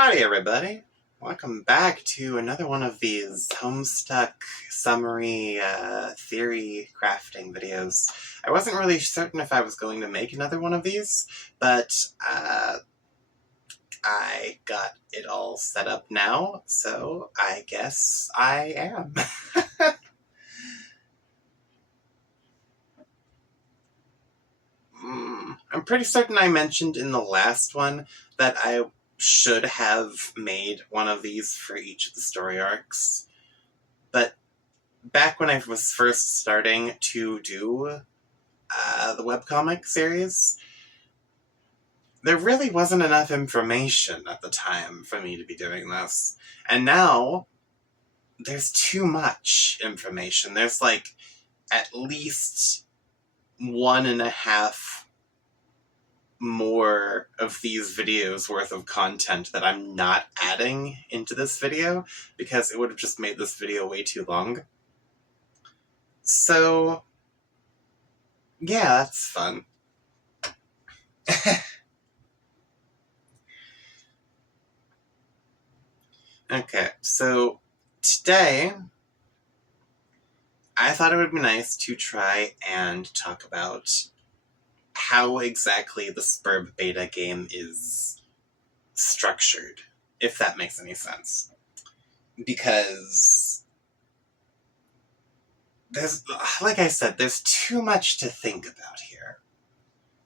Howdy everybody! Welcome back to another one of these Homestuck Summery theory crafting videos. I wasn't really certain if I was going to make another one of these, but I got it all set up now, so I guess I am. I'm pretty certain I mentioned in the last one that I should have made one of these for each of the story arcs. But back when I was first starting to do the webcomic series, there really wasn't enough information at the time for me to be doing this. And now, there's too much information. There's like at least 1.5 more of these videos worth of content that I'm not adding into this video because it would have just made this video way too long. So, yeah, that's fun. Okay, so today I thought it would be nice to try and talk about how exactly the Spurb beta game is structured, if that makes any sense. Because there's, like I said, there's too much to think about here.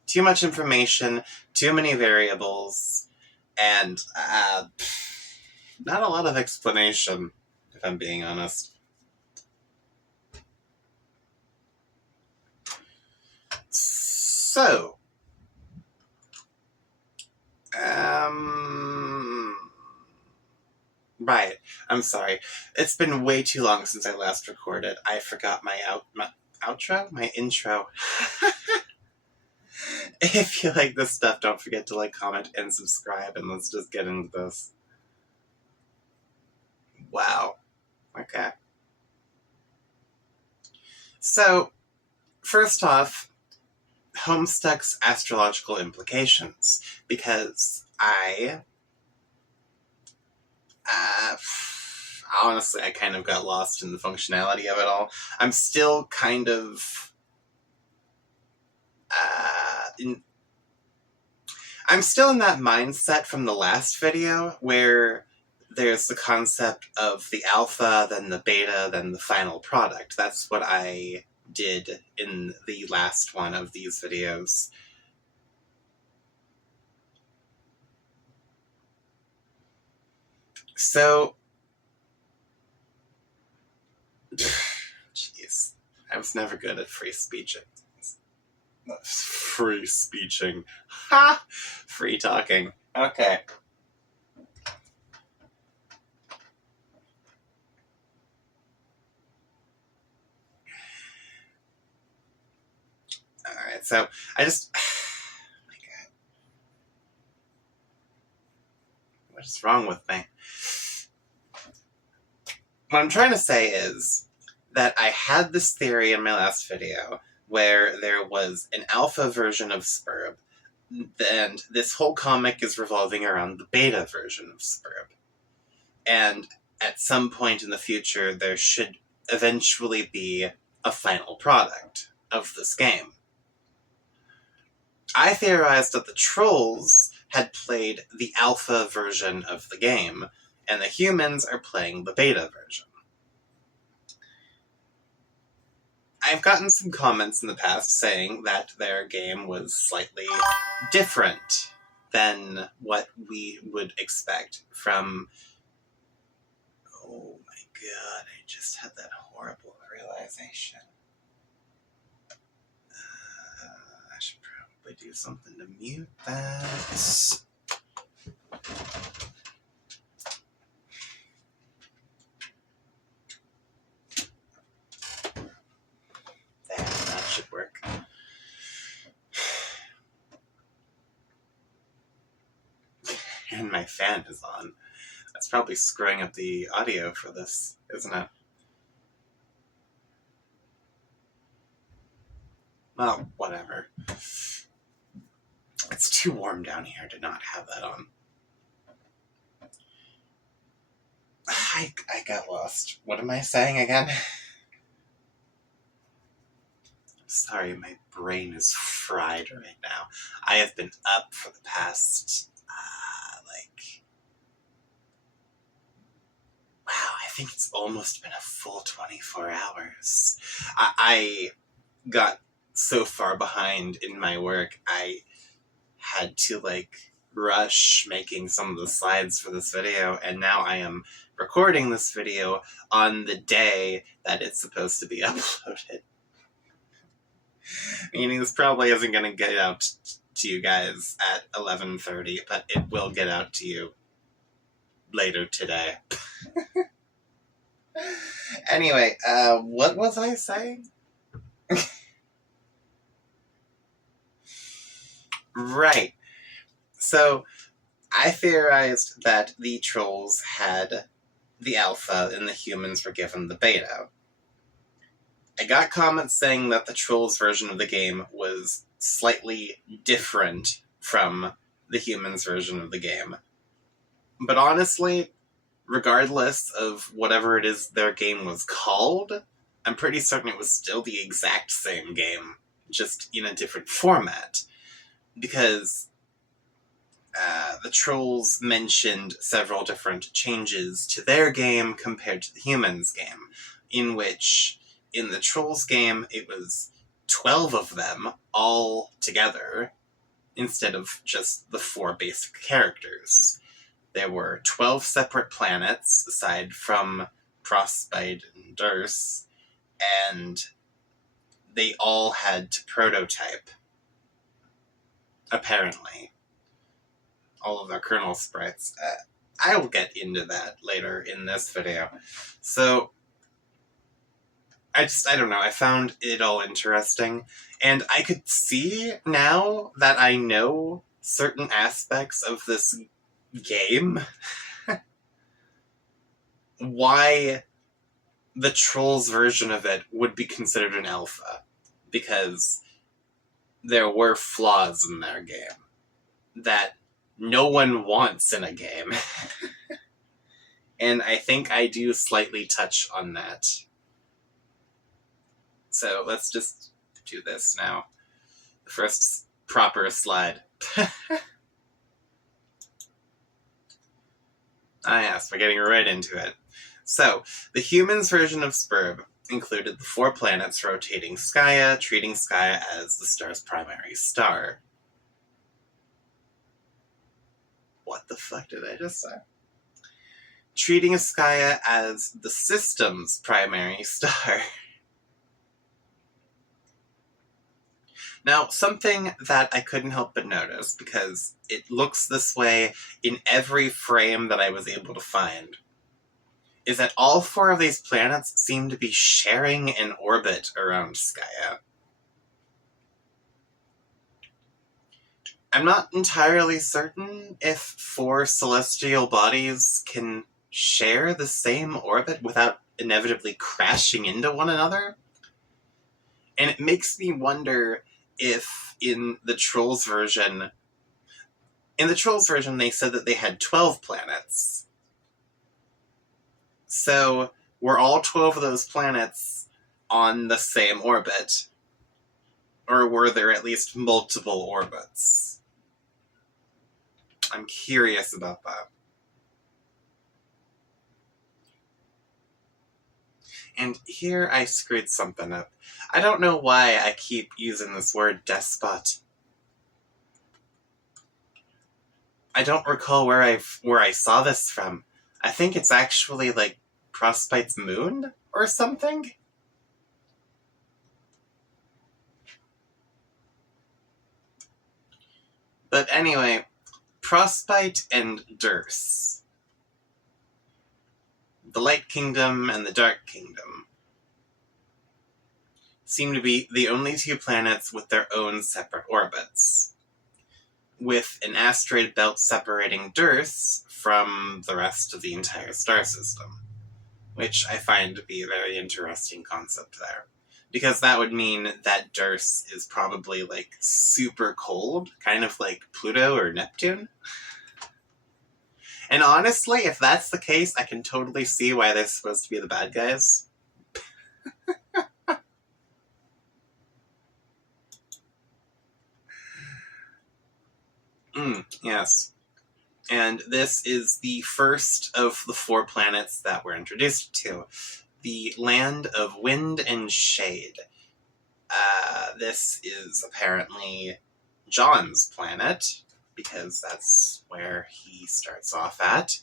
Too much information, too many variables, and not a lot of explanation, if I'm being honest. So, right, I'm sorry. It's been way too long since I last recorded. I forgot my outro? My intro. If you like this stuff, don't forget to like, comment, and subscribe, and let's just get into this. Wow. Okay. So, first off, Homestuck's astrological implications, because honestly, I kind of got lost in the functionality of it all. I'm still kind of I'm still in that mindset from the last video where there's the concept of the alpha, then the beta, then the final product. That's what I did in the last one of these videos. So, jeez, I was never good at free speeching. Free speeching. Ha! Free talking. Okay. Alright, so I just... my God. What is wrong with me? What I'm trying to say is that I had this theory in my last video where there was an alpha version of Spurb, and this whole comic is revolving around the beta version of Spurb. And at some point in the future, there should eventually be a final product of this game. I theorized that the trolls had played the alpha version of the game, and the humans are playing the beta version. I've gotten some comments in the past saying that their game was slightly different than what we would expect from... Oh my God, I just had that horrible realization. I should probably do something to mute that. There, that should work. And my fan is on. That's probably screwing up the audio for this, isn't it? Well, whatever. It's too warm down here to not have that on. I got lost. What am I saying again? Sorry, my brain is fried right now. I have been up for the past, wow, I think it's almost been a full 24 hours. I got so far behind in my work, I had to, rush making some of the slides for this video, and now I am recording this video on the day that it's supposed to be uploaded. Meaning this probably isn't going to get out to you guys at 11:30, but it will get out to you later today. Anyway, what was I saying? Right. So, I theorized that the trolls had the alpha and the humans were given the beta. I got comments saying that the trolls version of the game was slightly different from the humans version of the game. But honestly, regardless of whatever it is their game was called, I'm pretty certain it was still the exact same game, just in a different format. Because the trolls mentioned several different changes to their game compared to the humans game, in which, in the trolls game, it was 12 of them all together, instead of just the 4 basic characters. There were 12 separate planets, aside from Frostbite and Durst, and they all had to prototype. Apparently. All of their kernel sprites. I will get into that later in this video. So, I don't know, I found it all interesting, and I could see now that I know certain aspects of this game why the Trolls version of it would be considered an alpha, because there were flaws in their game that no one wants in a game. And I think I do slightly touch on that. So let's just do this now. The first proper slide. Yes, we're getting right into it. So, the humans version of Spurb included the 4 planets rotating Skya, treating Skya as the star's primary star. What the fuck did I just say? Treating Skya as the system's primary star. Now, something that I couldn't help but notice, because it looks this way in every frame that I was able to find, is that all 4 of these planets seem to be sharing an orbit around Skya. I'm not entirely certain if 4 celestial bodies can share the same orbit without inevitably crashing into one another. And it makes me wonder if in the Trolls version they said that they had 12 planets. So, were all 12 of those planets on the same orbit? Or were there at least multiple orbits? I'm curious about that. And here I screwed something up. I don't know why I keep using this word despot. I don't recall where I saw this from. I think it's actually like Frostbite's moon or something? But anyway, Frostbite and Durst. The Light Kingdom and the Dark Kingdom seem to be the only 2 planets with their own separate orbits, with an asteroid belt separating Durst from the rest of the entire star system, which I find to be a very interesting concept there. Because that would mean that Durst is probably, super cold, kind of like Pluto or Neptune. And honestly, if that's the case, I can totally see why they're supposed to be the bad guys. Yes. And this is the first of the 4 planets that we're introduced to. The Land of Wind and Shade. This is apparently John's planet, because that's where he starts off at.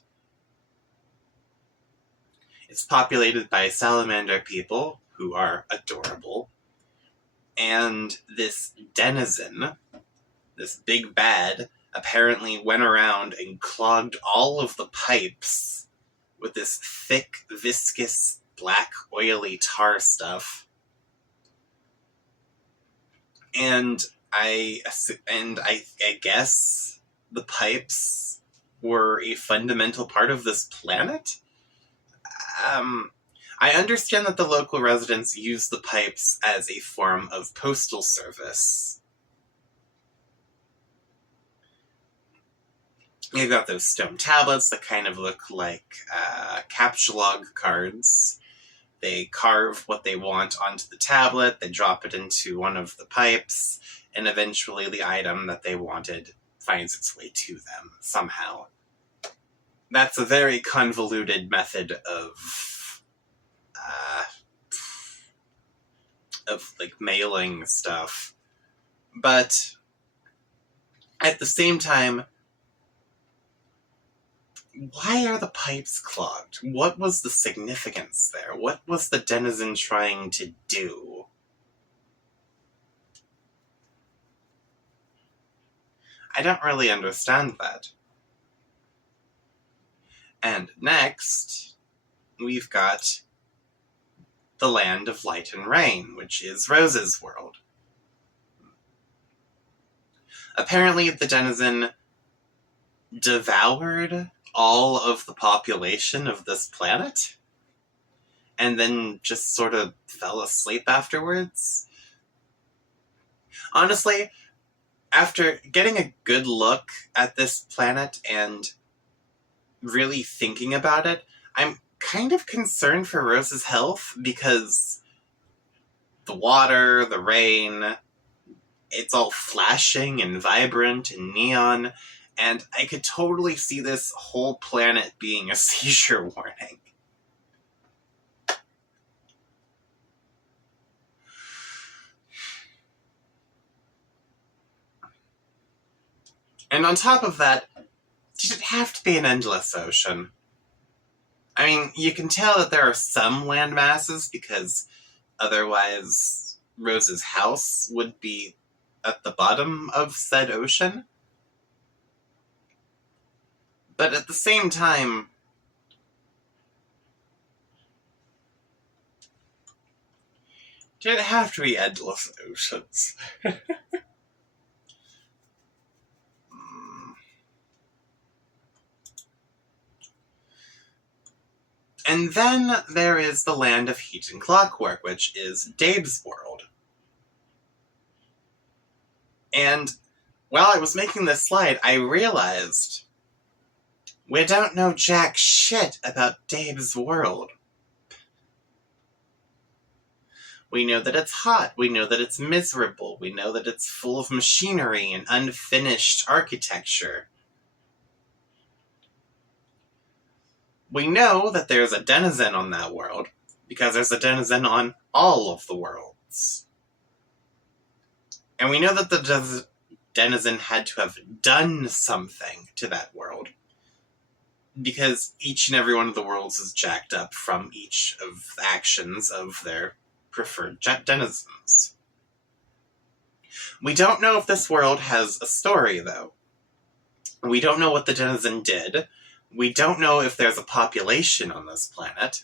It's populated by salamander people, who are adorable. And this denizen, this big bad, apparently went around and clogged all of the pipes with this thick, viscous, black, oily tar stuff. And I guess the pipes were a fundamental part of this planet? I understand that the local residents use the pipes as a form of postal service. You've got those stone tablets that kind of look like captcha cards. They carve what they want onto the tablet, they drop it into one of the pipes, and eventually the item that they wanted finds its way to them somehow. That's a very convoluted method of like mailing stuff. But at the same time, why are the pipes clogged? What was the significance there? What was the denizen trying to do? I don't really understand that. And next, we've got the Land of Light and Rain, which is Rose's world. Apparently, the denizen devoured all of the population of this planet, and then just sort of fell asleep afterwards. Honestly, after getting a good look at this planet and really thinking about it, I'm kind of concerned for Rose's health, because the water, the rain, it's all flashing and vibrant and neon, and I could totally see this whole planet being a seizure warning. And on top of that, did it have to be an endless ocean? I mean, you can tell that there are some land masses, because otherwise Rose's house would be at the bottom of said ocean. But at the same time, did it have to be endless oceans? And then there is the Land of Heat and Clockwork, which is Dabe's world. And while I was making this slide, I realized we don't know jack shit about Dabe's world. We know that it's hot, we know that it's miserable, we know that it's full of machinery and unfinished architecture. We know that there's a denizen on that world, because there's a denizen on all of the worlds. And we know that the denizen had to have done something to that world, because each and every one of the worlds is jacked up from each of the actions of their preferred denizens. We don't know if this world has a story, though. We don't know what the denizen did. We don't know if there's a population on this planet.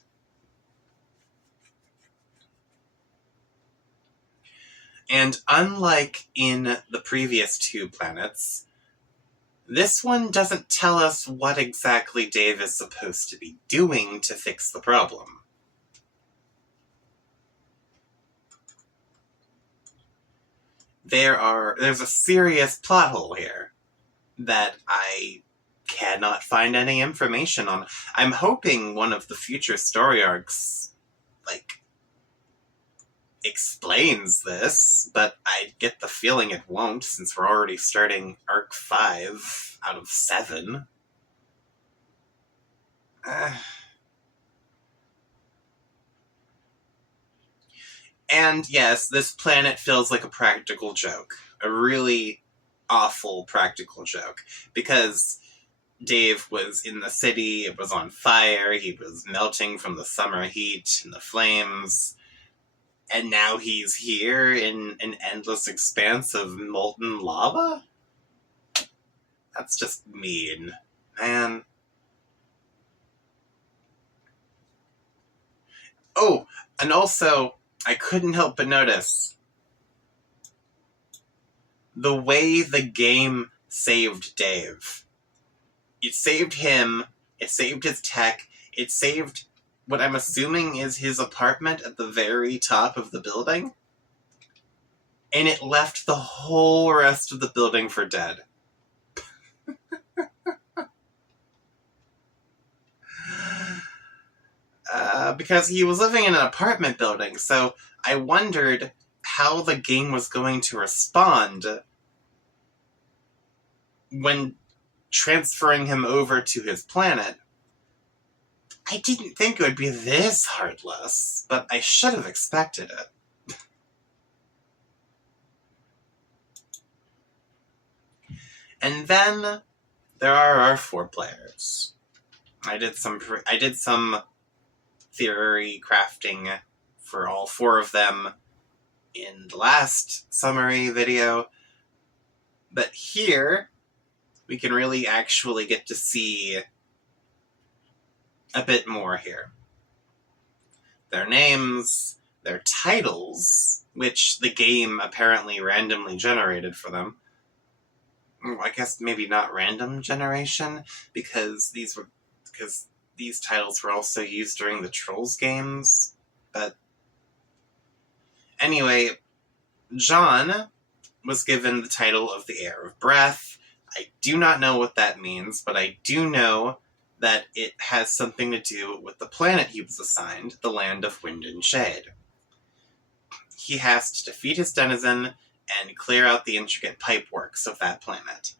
And unlike in the previous 2 planets, this one doesn't tell us what exactly Dave is supposed to be doing to fix the problem. There's a serious plot hole here that I cannot find any information on. I'm hoping one of the future story arcs, like, explains this, but I get the feeling it won't, since we're already starting arc 5 out of 7. And yes, this planet feels like a practical joke. A really awful practical joke. Because Dave was in the city, it was on fire, he was melting from the summer heat and the flames, and now he's here in an endless expanse of molten lava? That's just mean. Man. Oh, and also, I couldn't help but notice the way the game saved Dave. It saved him, it saved his tech, it saved what I'm assuming is his apartment at the very top of the building, and it left the whole rest of the building for dead. Because he was living in an apartment building, so I wondered how the game was going to respond when transferring him over to his planet. I didn't think it would be this heartless, but I should have expected it. And then there are our 4 players. I did some theory crafting for all 4 of them in the last summary video, but here we can really actually get to see a bit more here. Their names, their titles, which the game apparently randomly generated for them. I guess maybe not random generation, because these titles were also used during the Trolls games. But anyway, John was given the title of the Heir of Breath. I do not know what that means, but I do know that it has something to do with the planet he was assigned, the Land of Wind and Shade. He has to defeat his denizen and clear out the intricate pipeworks of that planet.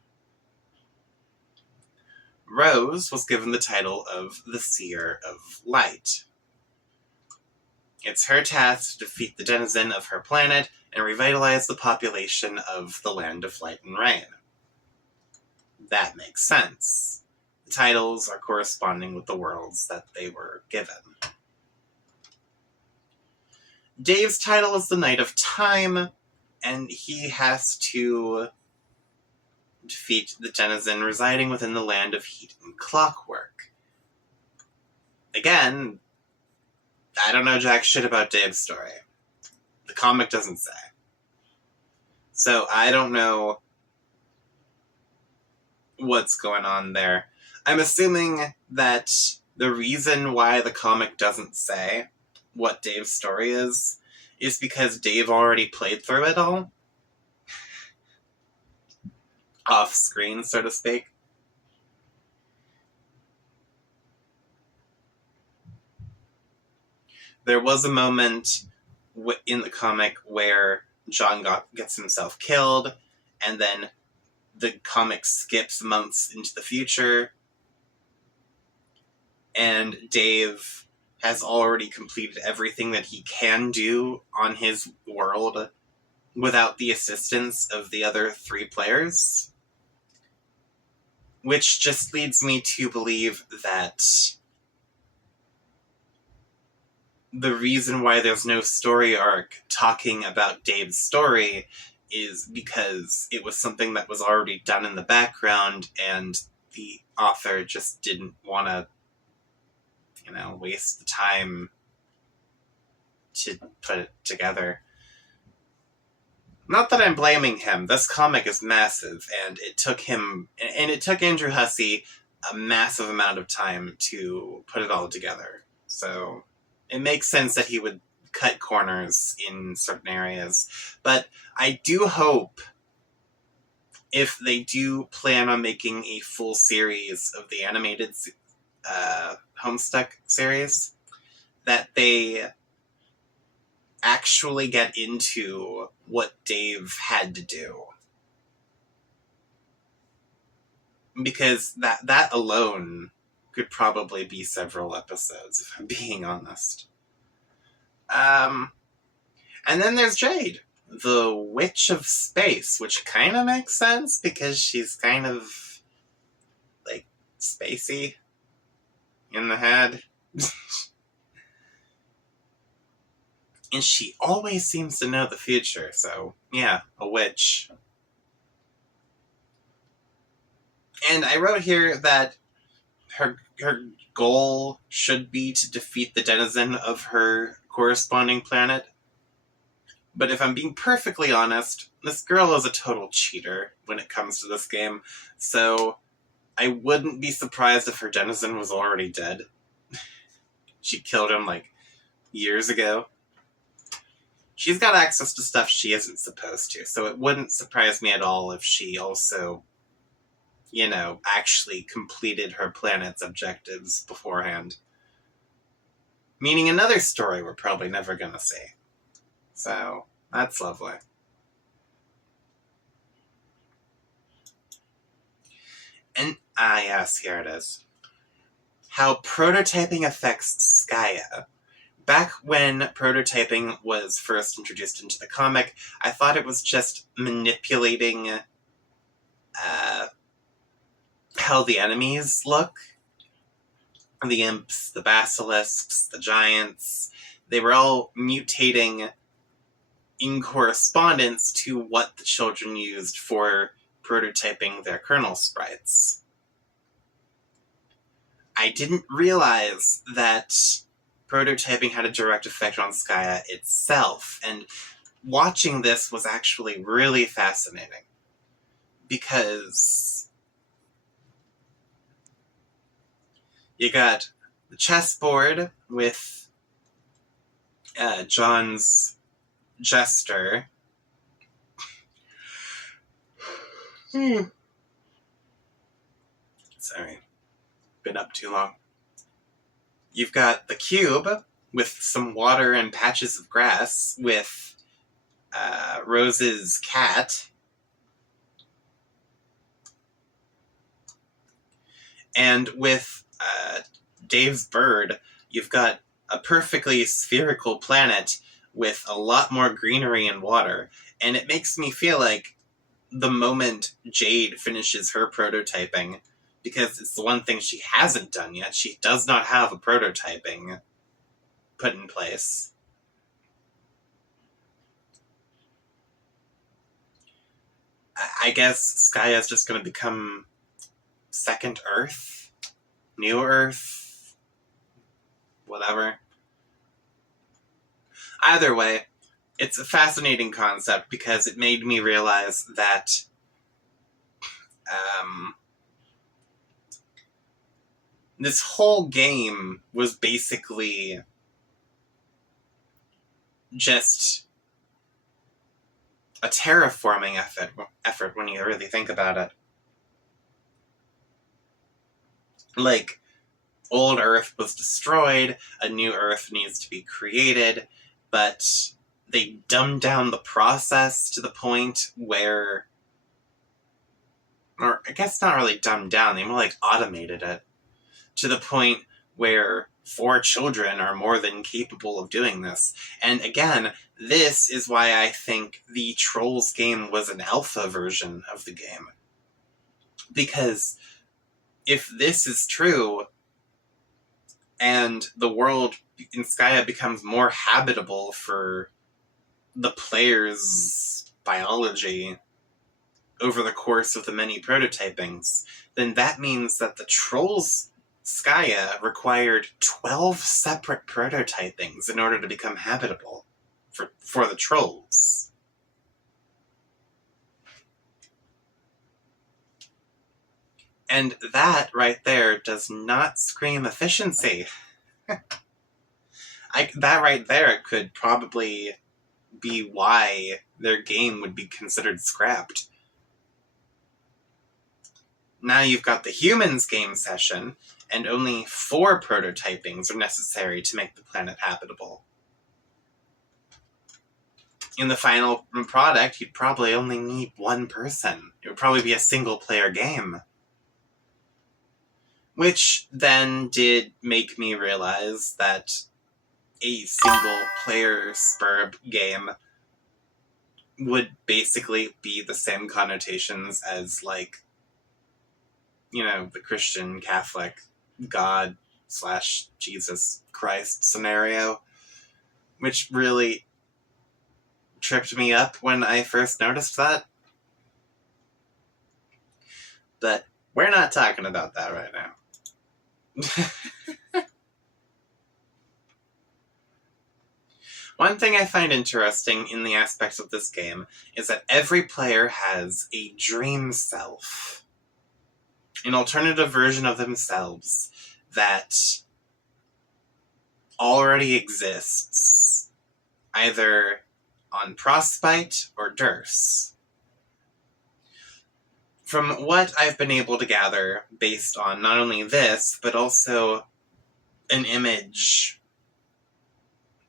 Rose was given the title of the Seer of Light. It's her task to defeat the denizen of her planet and revitalize the population of the Land of Light and Rain. That makes sense. The titles are corresponding with the worlds that they were given. Dave's title is the Knight of Time, and he has to defeat the denizen residing within the Land of Heat and Clockwork. Again, I don't know jack shit about Dave's story. The comic doesn't say. So I don't know what's going on there. I'm assuming that the reason why the comic doesn't say what Dave's story is because Dave already played through it all. Off screen, so to speak. There was a moment in the comic where John gets himself killed, and then the comic skips months into the future, and Dave has already completed everything that he can do on his world without the assistance of the other 3 players. Which just leads me to believe that the reason why there's no story arc talking about Dave's story is because it was something that was already done in the background, and the author just didn't want to, waste the time to put it together. Not that I'm blaming him. This comic is massive, and it took Andrew Hussey a massive amount of time to put it all together. So it makes sense that he would cut corners in certain areas. But I do hope if they do plan on making a full series of the animated Homestuck series, that they actually get into what Dave had to do. Because that alone could probably be several episodes, if I'm being honest. And then there's Jade, the Witch of Space, which kind of makes sense because she's kind of, like, spacey in the head. And she always seems to know the future, so yeah, a witch. And I wrote here that her goal should be to defeat the denizen of her corresponding planet. But if I'm being perfectly honest, this girl is a total cheater when it comes to this game, so I wouldn't be surprised if her denizen was already dead. She killed him, like, years ago. She's got access to stuff she isn't supposed to, so it wouldn't surprise me at all if she also, you know, actually completed her planet's objectives beforehand. Meaning another story we're probably never gonna see. So, that's lovely. And, yes, here it is. How prototyping affects Skaya. Back when prototyping was first introduced into the comic, I thought it was just manipulating how the enemies look. The imps, the basilisks, the giants, they were all mutating in correspondence to what the children used for prototyping their kernel sprites. I didn't realize that prototyping had a direct effect on Skaya itself, and watching this was actually really fascinating. Because you got the chessboard with John's jester. Sorry. Been up too long. You've got the cube with some water and patches of grass with Rose's cat. And with Dave's bird, you've got a perfectly spherical planet with a lot more greenery and water. And it makes me feel like the moment Jade finishes her prototyping, because it's the one thing she hasn't done yet, she does not have a prototyping put in place. I guess Skaya's just going to become Second Earth? New Earth? Whatever. Either way, it's a fascinating concept because it made me realize that this whole game was basically just a terraforming effort when you really think about it. Like, old Earth was destroyed, a new Earth needs to be created, but they dumbed down the process to the point where, or I guess not really dumbed down, they more like automated it, to the point where 4 children are more than capable of doing this. And again, this is why I think the Trolls game was an alpha version of the game. Because if this is true, and the world in Skaya becomes more habitable for the player's biology over the course of the many prototypings, then that means that the Trolls Skaya required 12 separate prototypings in order to become habitable for the Trolls. And that right there does not scream efficiency. That right there could probably be why their game would be considered scrapped. Now you've got the humans game session, and only 4 prototypings are necessary to make the planet habitable. In the final product, you'd probably only need 1 person. It would probably be a single-player game. Which then did make me realize that a single-player Spurb game would basically be the same connotations as, like, you know, the Christian, Catholic, God / Jesus Christ scenario, which really tripped me up when I first noticed that. But we're not talking about that right now. One thing I find interesting in the aspects of this game is that every player has a dream self, an alternative version of themselves that already exists, either on Frostbite or Durst. From what I've been able to gather, based on not only this, but also an image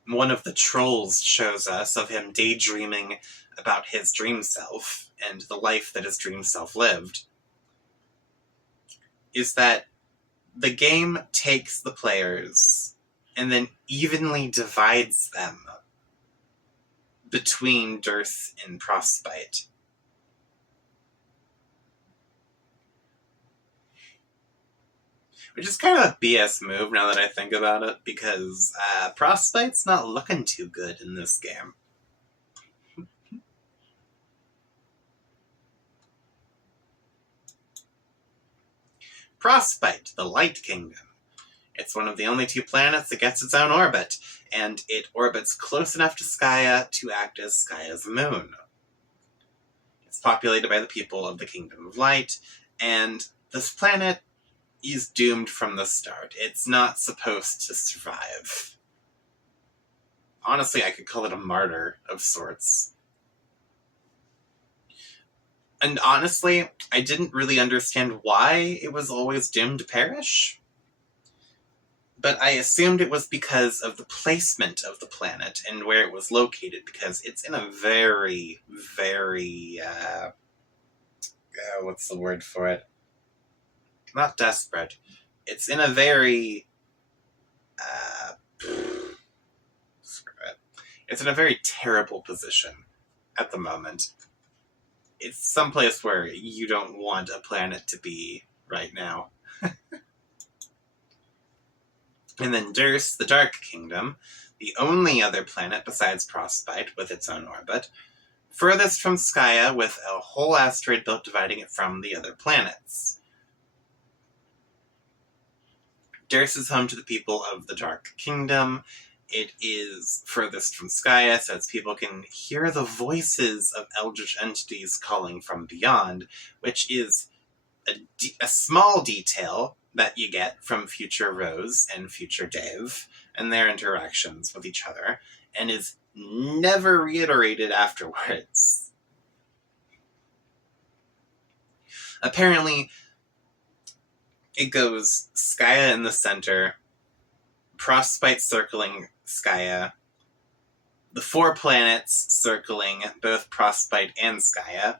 one of the trolls shows us of him daydreaming about his dream self and the life that his dream self lived, is that the game takes the players and then evenly divides them between Durst and Frostbite. Which is kind of a BS move now that I think about it, because Frostbite's not looking too good in this game. Frostbite, the Light Kingdom. It's one of the only 2 planets that gets its own orbit, and it orbits close enough to Skaya to act as Skaya's moon. It's populated by the people of the Kingdom of Light, and this planet is doomed from the start. It's not supposed to survive. Honestly, I could call it a martyr of sorts. And honestly, I didn't really understand why it was always doomed to perish. But I assumed it was because of the placement of the planet and where it was located, because it's in a very, very, what's the word for it? Not desperate. It's in a very, it's in a very terrible position at the moment. It's someplace where you don't want a planet to be right now. And then Durst, the Dark Kingdom, the only other planet besides Frostbite with its own orbit, furthest from Skaya with a whole asteroid belt dividing it from the other planets. Durst is home to the people of the Dark Kingdom. It is furthest from Skaya, so its people can hear the voices of eldritch entities calling from beyond, which is a small detail that you get from future Rose and future Dave and their interactions with each other, and is never reiterated afterwards. Apparently, it goes Skaya in the center, Frostbite circling Skaya, the 4 planets circling both Frostbite and Skaya,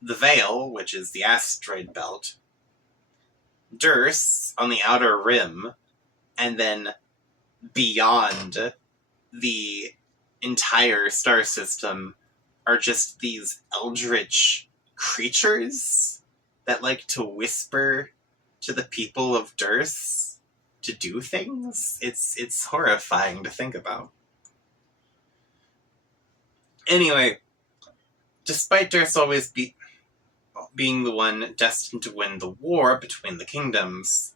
the Veil, which is the asteroid belt, Durst on the outer rim, and then beyond the entire star system are just these eldritch creatures that like to whisper to the people of Durst to do things. It's horrifying to think about. Anyway, despite Durst always being the one destined to win the war between the kingdoms,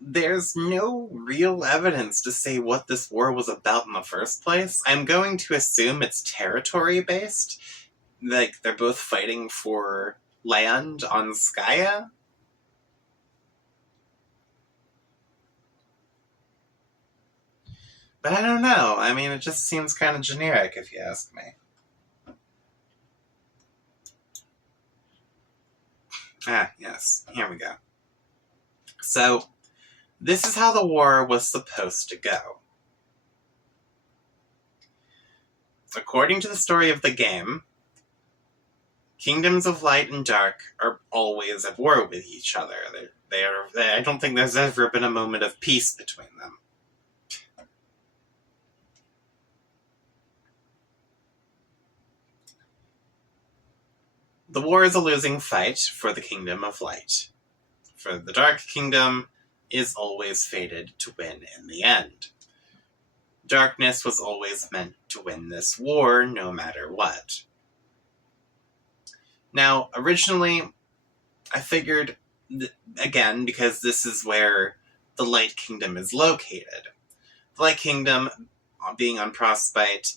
there's no real evidence to say what this war was about in the first place. I'm going to assume it's territory-based. Like, they're both fighting for land on Skaya. But I don't know. I mean, it just seems kind of generic, if you ask me. Yes. Here we go. So, this is how the war was supposed to go. According to the story of the game, kingdoms of light and dark are always at war with each other. I don't think there's ever been a moment of peace between them. The war is a losing fight for the kingdom of light. For the dark kingdom is always fated to win in the end. Darkness was always meant to win this war no matter what. Now, originally, I figured, again, because this is where the Light Kingdom is located. The Light Kingdom, being on Frostbite,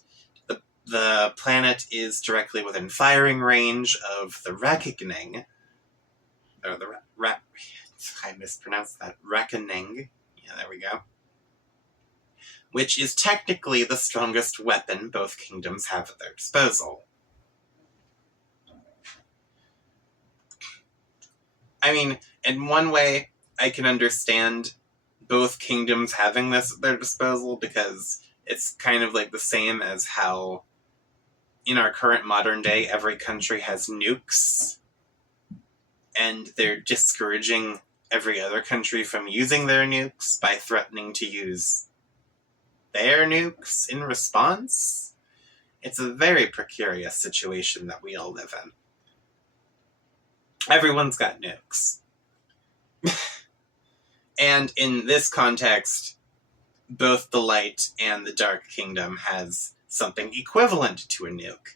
the planet is directly within firing range of the Reckoning, or I mispronounced that, Reckoning, yeah, there we go, which is technically the strongest weapon both kingdoms have at their disposal. I mean, in one way, I can understand both kingdoms having this at their disposal, because it's kind of like the same as how in our current modern day every country has nukes, and they're discouraging every other country from using their nukes by threatening to use their nukes in response. It's a very precarious situation that we all live in. Everyone's got nukes. And in this context, both the Light and the Dark Kingdom has something equivalent to a nuke.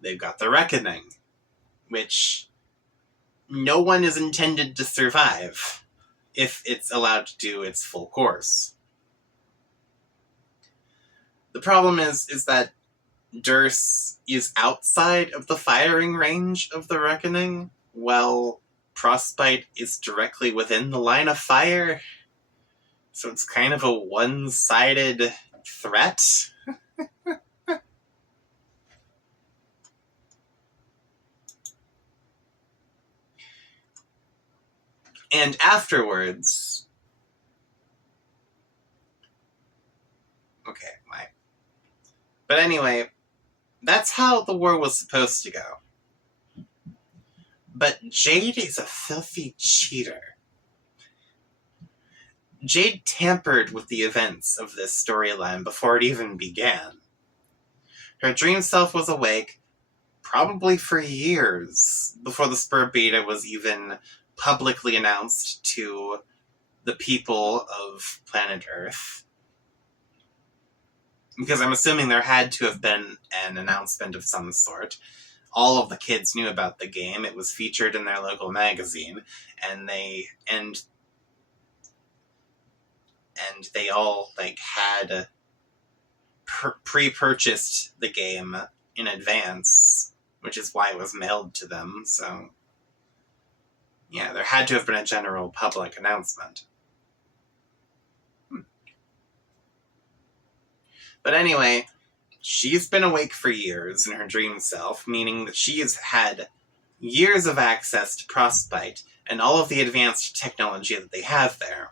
They've got the Reckoning, which no one is intended to survive if it's allowed to do its full course. The problem is that Durst is outside of the firing range of the Reckoning, while Frostbite is directly within the line of fire. So it's kind of a one-sided threat. And afterwards... Okay, But anyway, that's how the war was supposed to go. But Jade is a filthy cheater. Jade tampered with the events of this storyline before it even began. Her dream self was awake, probably for years, before the Spur Beta was even publicly announced to the people of planet Earth. Because I'm assuming there had to have been an announcement of some sort. All of the kids knew about the game. It was featured in their local magazine, and they all had pre-purchased the game in advance, which is why it was mailed to them. So yeah, there had to have been a general public announcement. But anyway, she's been awake for years in her dream self, meaning that she has had years of access to Frostbite and all of the advanced technology that they have there.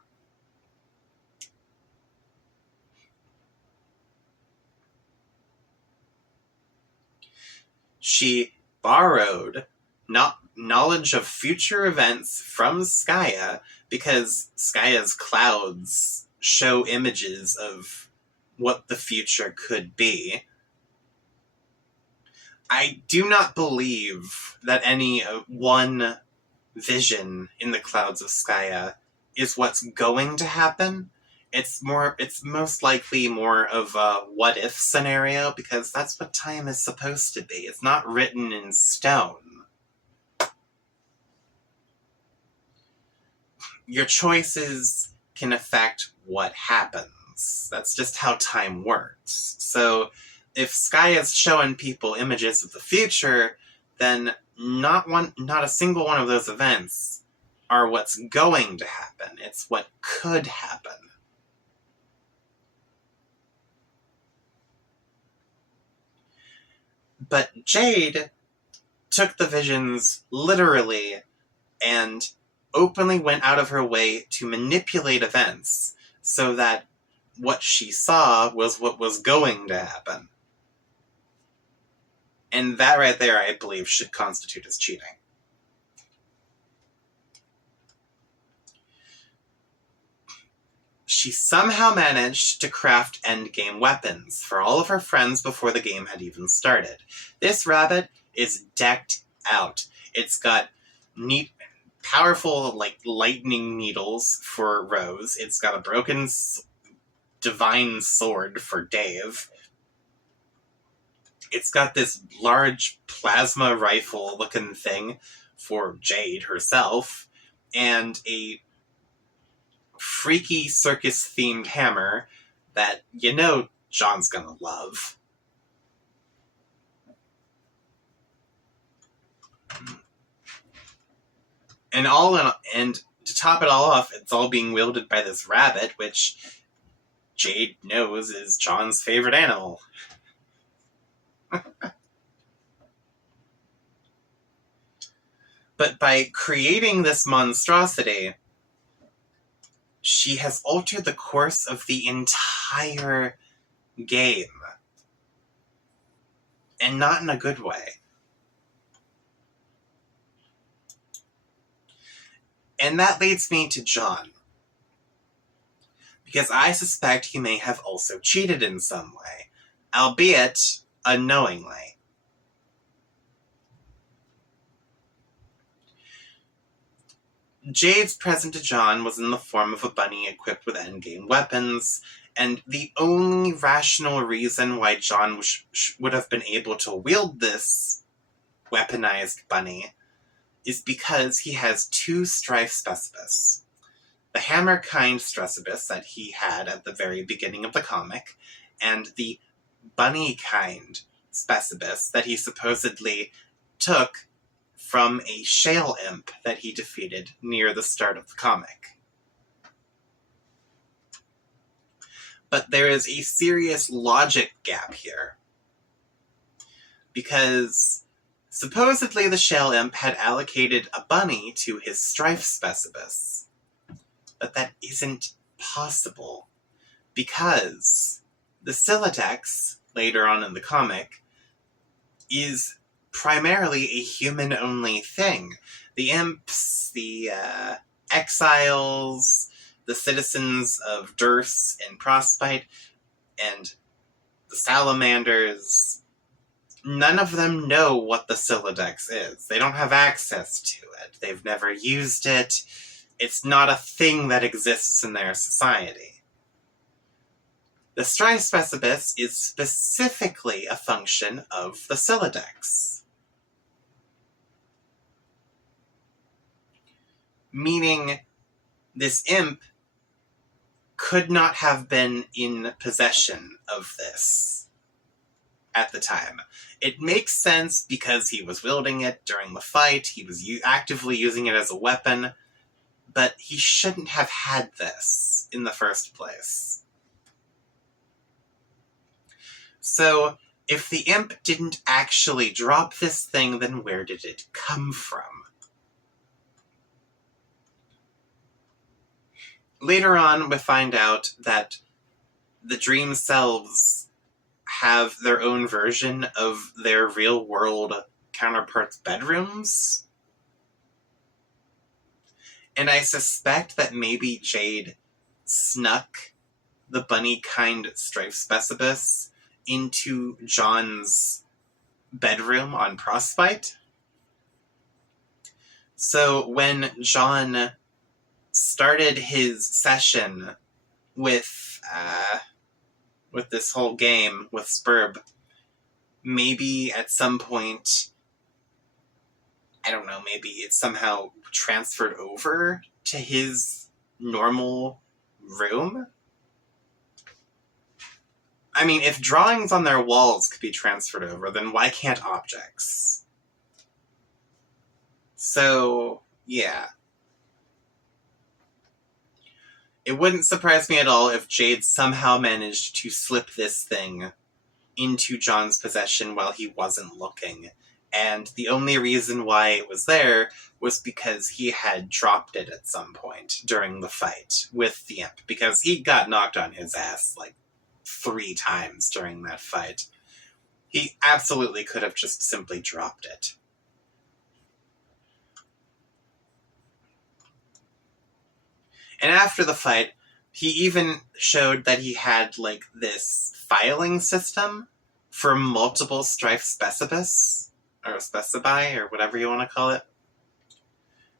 She borrowed knowledge of future events from Skaya, because Skaya's clouds show images of what the future could be. I do not believe that any one vision in the clouds of Skaya is what's going to happen. It's most likely more of a what-if scenario, because that's what time is supposed to be. It's not written in stone. Your choices can affect what happens. That's just how time works. So if Sky is showing people images of the future, then not a single one of those events are what's going to happen. It's what could happen. But Jade took the visions literally and openly went out of her way to manipulate events so that what she saw was what was going to happen. And that right there, I believe, should constitute as cheating. She somehow managed to craft endgame weapons for all of her friends before the game had even started. This rabbit is decked out. It's got neat, powerful, like, lightning needles for Rose. It's got a broken divine sword for Dave. It's got this large plasma rifle-looking thing for Jade herself, and a freaky circus-themed hammer that John's gonna love. And to top it all off, it's all being wielded by this rabbit, which Jade knows is John's favorite animal. But by creating this monstrosity, she has altered the course of the entire game. And not in a good way. And that leads me to John. Because I suspect he may have also cheated in some way, albeit unknowingly. Jade's present to John was in the form of a bunny equipped with endgame weapons, and the only rational reason why John would have been able to wield this weaponized bunny is because he has 2 Strife Specibus. The hammer kind Stresibus that he had at the very beginning of the comic, and the bunny kind Specibus that he supposedly took from a shale imp that he defeated near the start of the comic. But there is a serious logic gap here. Because supposedly the shale imp had allocated a bunny to his Strife Specibus. But that isn't possible. Because the Siladex, later on in the comic, is primarily a human-only thing. The imps, the exiles, the citizens of Durst and Frostbite, and the salamanders, none of them know what the Siladex is. They don't have access to it. They've never used it. It's not a thing that exists in their society. The Strife Specibus is specifically a function of the Siladex. Meaning, this imp could not have been in possession of this at the time. It makes sense because he was wielding it during the fight, he was actively using it as a weapon, but he shouldn't have had this in the first place. So, if the imp didn't actually drop this thing, then where did it come from? Later on, we find out that the dream selves have their own version of their real-world counterparts' bedrooms. And I suspect that maybe Jade snuck the bunny-kind Strife Specibus into John's bedroom on Frostbite. So when John started his session with this whole game with Spurb, maybe at some point, I don't know, maybe it's somehow transferred over to his normal room? I mean, if drawings on their walls could be transferred over, then why can't objects? So, yeah. It wouldn't surprise me at all if Jade somehow managed to slip this thing into John's possession while he wasn't looking, And the only reason why it was there was because he had dropped it at some point during the fight with the imp, because he got knocked on his ass like 3 times during that fight. He absolutely could have just simply dropped it. And after the fight, he even showed that he had like this filing system for multiple strife specibus, or specibi, or whatever you want to call it.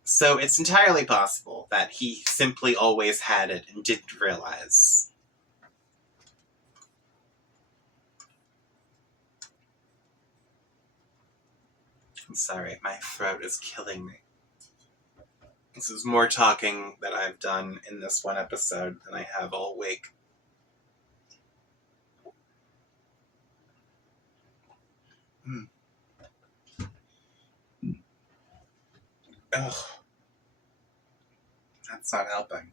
So it's entirely possible that he simply always had it and didn't realize. I'm sorry, my throat is killing me. This is more talking that I've done in this one episode than I have all week. Ugh. That's not helping.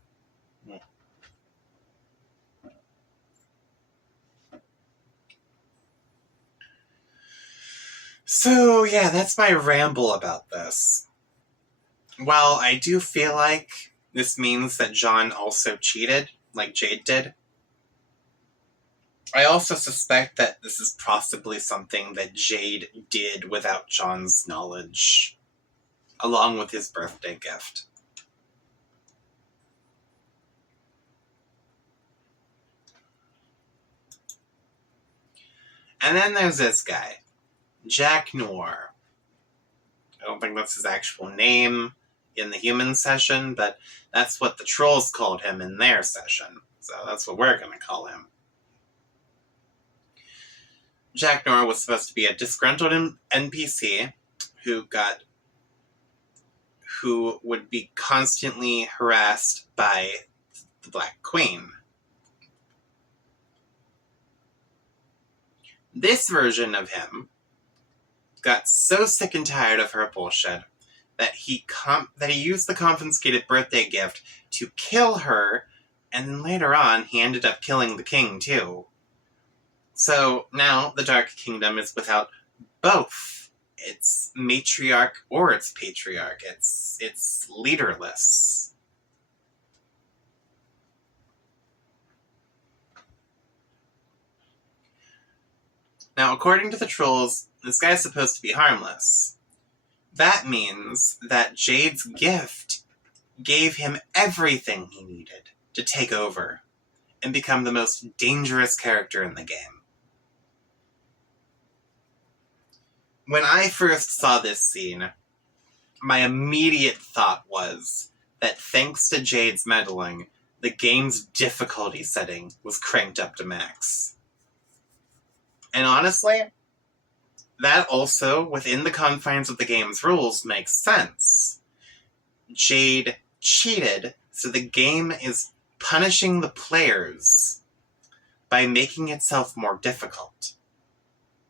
So, yeah, that's my ramble about this. While I do feel like this means that John also cheated, like Jade did, I also suspect that this is possibly something that Jade did without John's knowledge, along with his birthday gift. And then there's this guy, Jack Noir. I don't think that's his actual name in the human session, but that's what the trolls called him in their session. So that's what we're going to call him. Jack Noir was supposed to be a disgruntled NPC who would be constantly harassed by the Black Queen. This version of him got so sick and tired of her bullshit that he used the confiscated birthday gift to kill her, and then later on he ended up killing the king too. So now the Dark Kingdom is without both its matriarch or its patriarch. It's leaderless. Now, according to the trolls, this guy's supposed to be harmless. That means that Jade's gift gave him everything he needed to take over and become the most dangerous character in the game. When I first saw this scene, my immediate thought was that thanks to Jade's meddling, the game's difficulty setting was cranked up to max. And honestly, that also, within the confines of the game's rules, makes sense. Jade cheated, so the game is punishing the players by making itself more difficult.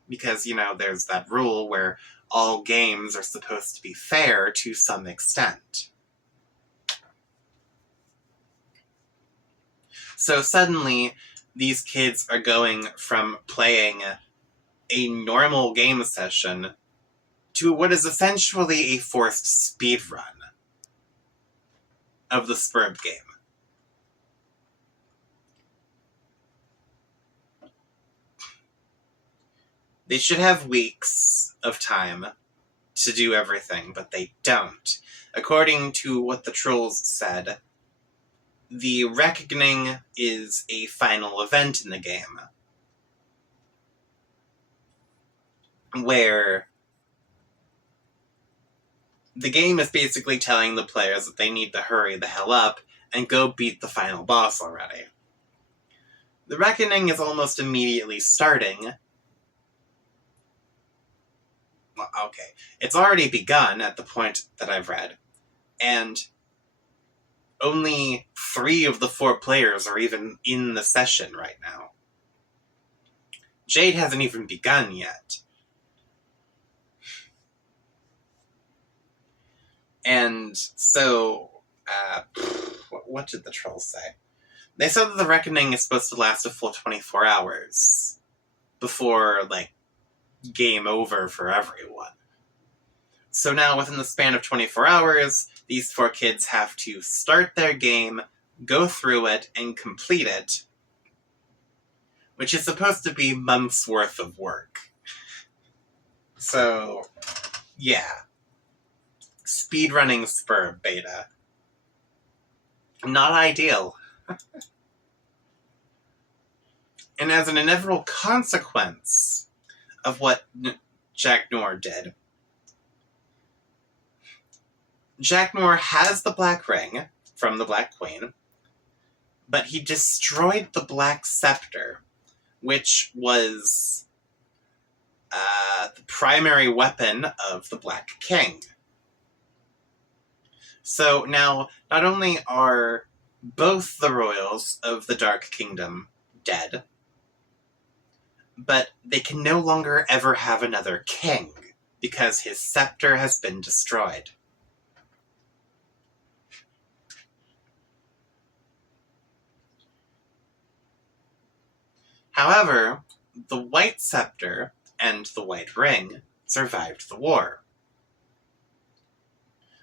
Because, there's that rule where all games are supposed to be fair to some extent. So suddenly, these kids are going from playing a normal game session to what is essentially a forced speedrun of the Spurb game. They should have weeks of time to do everything, but they don't. According to what the trolls said, the Reckoning is a final event in the game, where the game is basically telling the players that they need to hurry the hell up and go beat the final boss already. The Reckoning is almost immediately starting. Well, okay, it's already begun at the point that I've read, and only 3 of the 4 players are even in the session right now. Jade hasn't even begun yet. And so, what did the trolls say? They said that the Reckoning is supposed to last a full 24 hours before, game over for everyone. So now, within the span of 24 hours, these 4 kids have to start their game, go through it, and complete it, which is supposed to be months' worth of work. So, yeah. Speedrunning Spur beta. Not ideal. And as an inevitable consequence of what Jack Noir did, Jack Noir has the Black Ring from the Black Queen, but he destroyed the Black Scepter, which was the primary weapon of the Black King. So now, not only are both the royals of the Dark Kingdom dead, but they can no longer ever have another king, because his scepter has been destroyed. However, the White Scepter and the White Ring survived the war.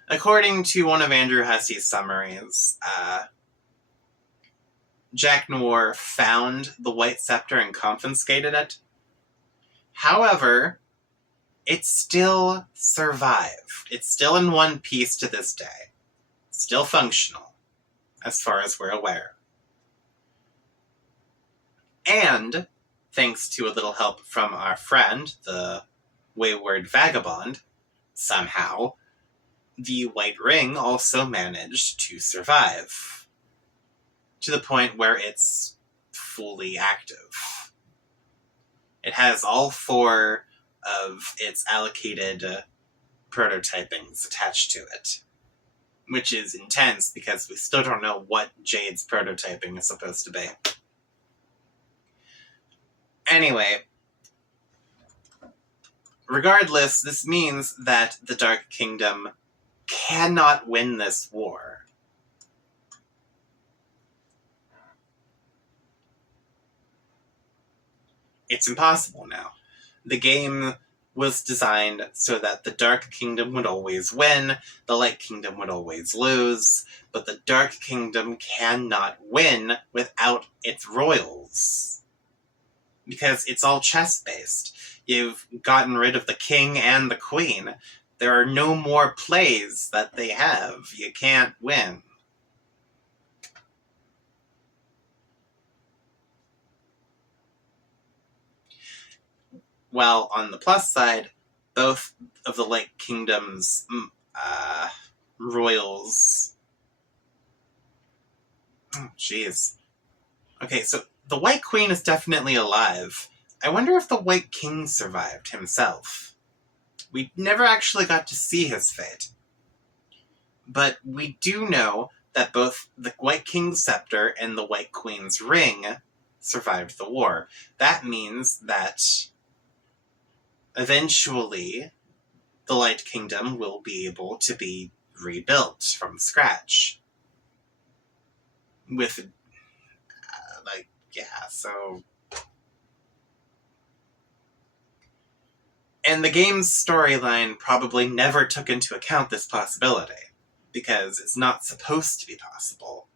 According to one of Andrew Hussey's summaries, Jack Noir found the White Scepter and confiscated it. However, it still survived. It's still in one piece to this day. Still functional, as far as we're aware. And, thanks to a little help from our friend, the Wayward Vagabond, somehow, the White Ring also managed to survive, to the point where it's fully active. It has all 4 of its allocated prototypings attached to it, which is intense because we still don't know what Jade's prototyping is supposed to be. Anyway, regardless, this means that the Dark Kingdom cannot win this war. It's impossible now. The game was designed so that the Dark Kingdom would always win, the Light Kingdom would always lose, but the Dark Kingdom cannot win without its royals. Because it's all chess-based. You've gotten rid of the king and the queen. There are no more plays that they have. You can't win. While on the plus side, both of the Light Kingdom's royals... Oh, jeez. Okay, so the White Queen is definitely alive. I wonder if the White King survived himself. We never actually got to see his fate. But we do know that both the White King's scepter and the White Queen's ring survived the war. That means that eventually the Light Kingdom will be able to be rebuilt from scratch. With, so... And the game's storyline probably never took into account this possibility, because it's not supposed to be possible.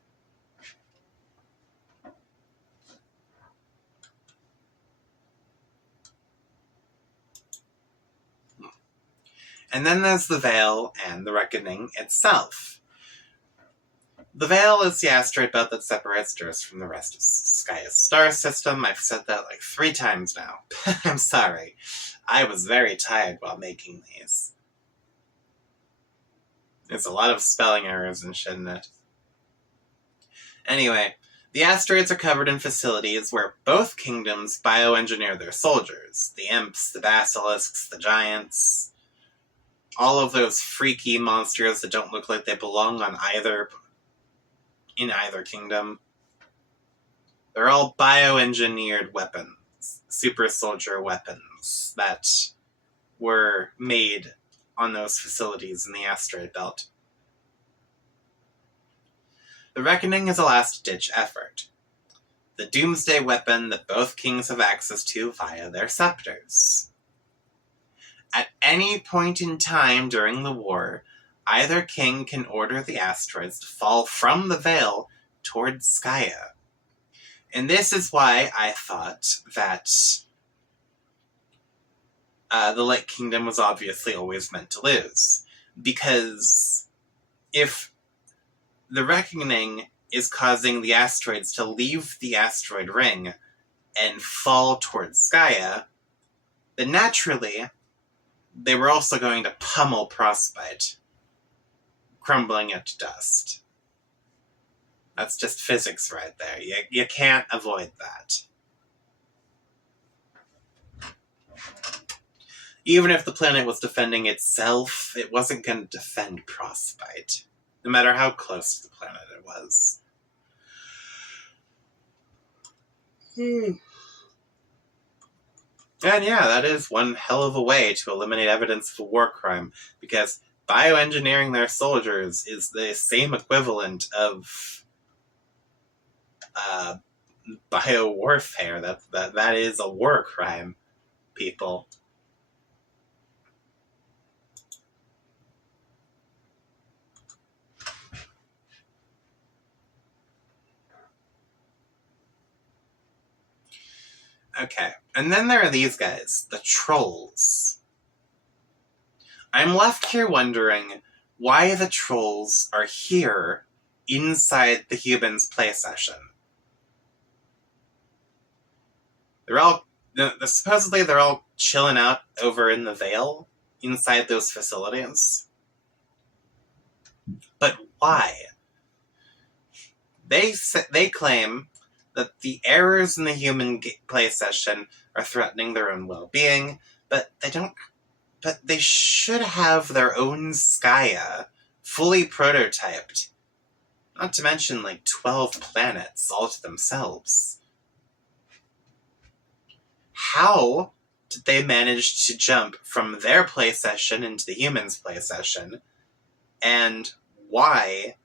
And then there's the Veil and the Reckoning itself. The Veil is the asteroid belt that separates Earth from the rest of Skya's star system. I've said that like 3 times now. I'm sorry. I was very tired while making these. There's a lot of spelling errors and shit in it. Anyway, the asteroids are covered in facilities where both kingdoms bioengineer their soldiers. The imps, the basilisks, the giants. All of those freaky monsters that don't look like they belong in either kingdom. They're all bioengineered weapons, super soldier weapons that were made on those facilities in the asteroid belt. The Reckoning is a last-ditch effort. The doomsday weapon that both kings have access to via their scepters. At any point in time during the war, either king can order the asteroids to fall from the Veil towards Skaya. And this is why I thought that the Light Kingdom was obviously always meant to lose. Because if the Reckoning is causing the asteroids to leave the asteroid ring and fall towards Skaya, then naturally they were also going to pummel Prospite, crumbling it to dust. That's just physics right there. You can't avoid that. Even if the planet was defending itself, it wasn't going to defend Prospite, no matter how close to the planet it was. And yeah, that is one hell of a way to eliminate evidence of a war crime, because bioengineering their soldiers is the same equivalent of biowarfare. That is a war crime, people. Okay, and then there are these guys, the trolls. I'm left here wondering why the trolls are here inside the humans' play session. Supposedly they're all chilling out over in the Veil, inside those facilities. But why? They claim that the errors in the human play session are threatening their own well-being, but they should have their own Skaya, fully prototyped. Not to mention, 12 planets all to themselves. How did they manage to jump from their play session into the humans' play session? And why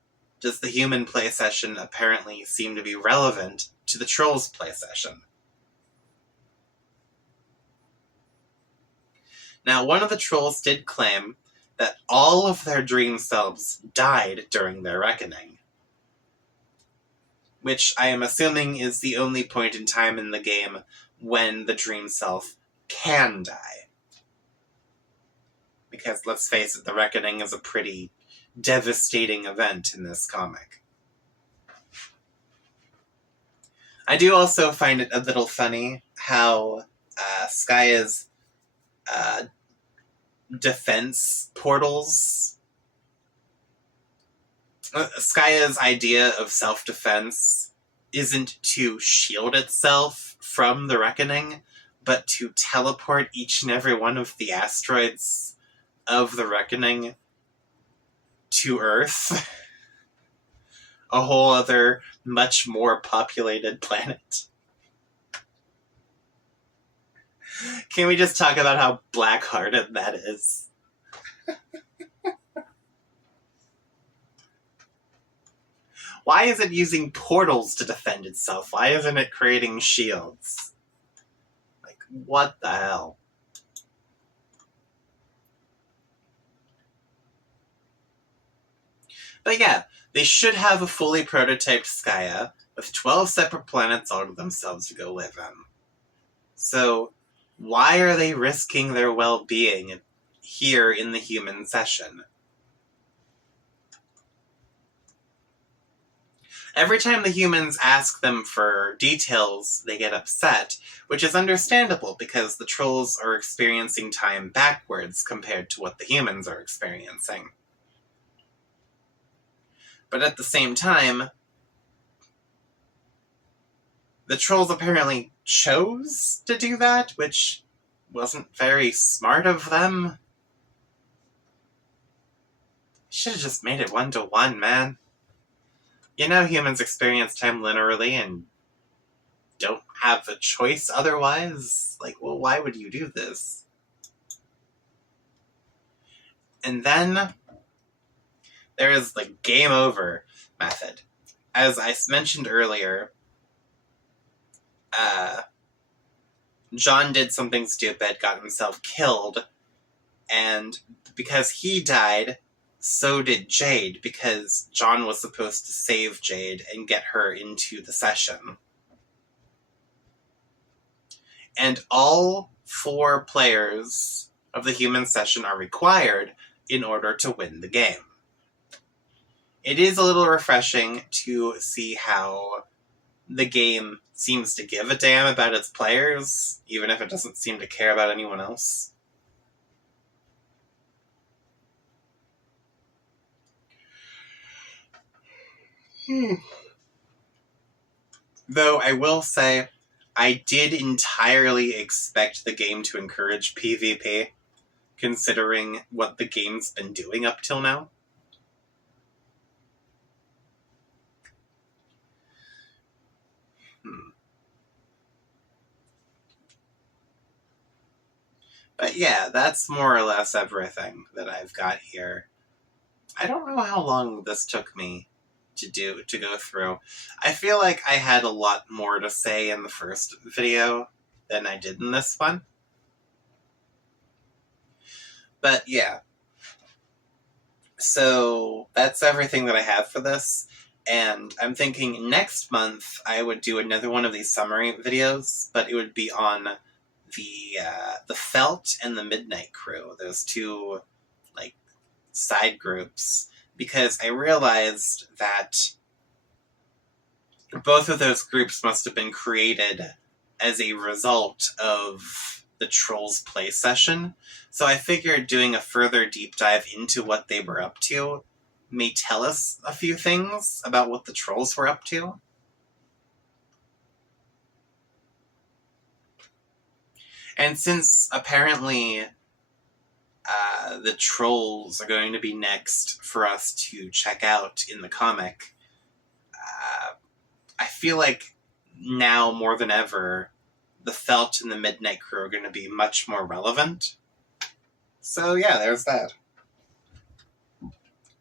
does the human play session apparently seem to be relevant to the trolls' play session? Now, one of the trolls did claim that all of their dream selves died during their reckoning, which I am assuming is the only point in time in the game when the dream self can die. Because, let's face it, the reckoning is a pretty devastating event in this comic. I do also find it a little funny how Skaya's defense portals... Skaya's idea of self-defense isn't to shield itself from the reckoning, but to teleport each and every one of the asteroids of the reckoning to Earth. A whole other, much more populated planet. Can we just talk about how black-hearted that is? Why is it using portals to defend itself? Why isn't it creating shields? What the hell? But yeah, they should have a fully prototyped Skaya with 12 separate planets all to themselves to go live in. So, why are they risking their well-being here in the human session? Every time the humans ask them for details, they get upset, which is understandable because the trolls are experiencing time backwards compared to what the humans are experiencing. But at the same time, the trolls apparently chose to do that, which wasn't very smart of them. Should have just made it 1-to-1, man. You know humans experience time linearly and don't have a choice otherwise? Well, why would you do this? And then there is the game over method. As I mentioned earlier, John did something stupid, got himself killed, And because he died, so did Jade, because John was supposed to save Jade and get her into the session. And all 4 players of the human session are required in order to win the game. It is a little refreshing to see how the game seems to give a damn about its players, even if it doesn't seem to care about anyone else. Though I will say, I did entirely expect the game to encourage PvP, considering what the game's been doing up till now. But yeah, that's more or less everything that I've got here. I don't know how long this took me to go through. I feel like I had a lot more to say in the first video than I did in this one. But yeah. So that's everything that I have for this. And I'm thinking next month I would do another one of these summary videos, but it would be on the Felt and the Midnight Crew, those 2 like side groups, because I realized that both of those groups must have been created as a result of the Trolls play session. So I figured doing a further deep dive into what they were up to may tell us a few things about what the Trolls were up to. And since apparently the Trolls are going to be next for us to check out in the comic, I feel like now more than ever, the Felt and the Midnight Crew are going to be much more relevant. So yeah, there's that.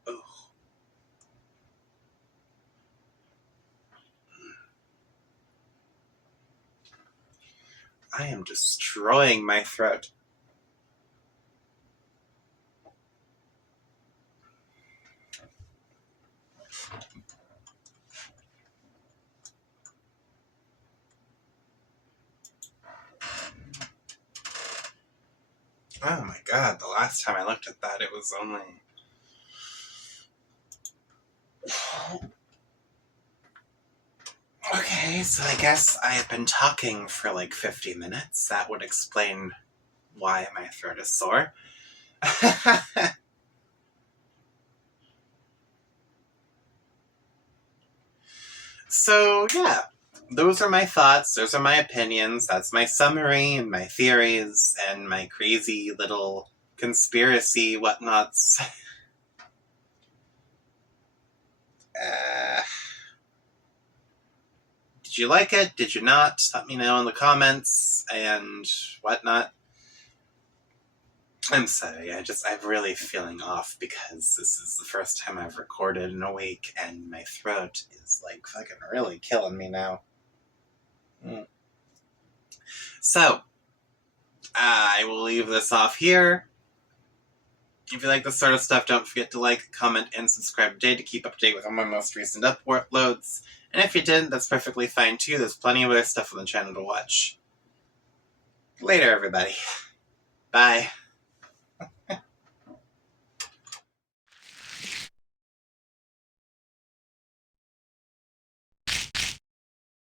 Ugh. I am destroying my throat. Oh my god, the last time I looked at that, it was only... Okay, so I guess I have been talking for like 50 minutes. That would explain why my throat is sore. So, yeah. Those are my thoughts, those are my opinions, that's my summary and my theories and my crazy little conspiracy whatnots. Did you like it? Did you not? Let me know in the comments and whatnot. I'm sorry, I'm really feeling off because this is the first time I've recorded in a week and my throat is like fucking really killing me now. So, I will leave this off here. If you like this sort of stuff, don't forget to like, comment, and subscribe today to keep up to date with all my most recent uploads. And if you didn't, that's perfectly fine too. There's plenty of other stuff on the channel to watch. Later, everybody. Bye.